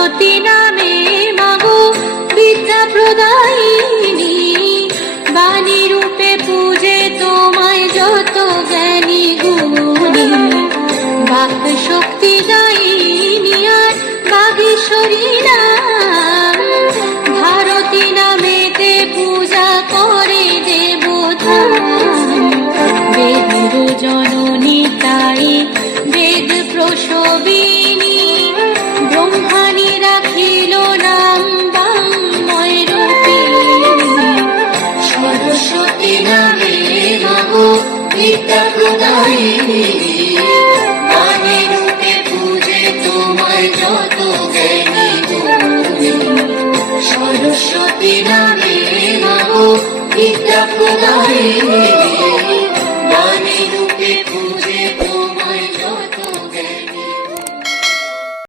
সরস্বতী নামে মাগো বিদ্যা প্রদায়িনী, বাণী রূপে পূজে তোমায় যত জ্ঞানী গুণী। বাক শক্তি দায়িনী আর বাগীশ্বরী নাম, ভারতী নামেতে পূজা করে দেবতা। বেদের জননী তাই বেদ প্রসবিনী, ব্রহ্মাণী রাখিল নাম বাঙ্ময় রূপিণী। সরস্বতী নামে মাগো বিদ্যা প্রদায়িনী, বাণী রূপে পূজে তোমায় যত জ্ঞানী গুণী। সরস্বতী নামে মাগো বিদ্যা প্রদায়িনী।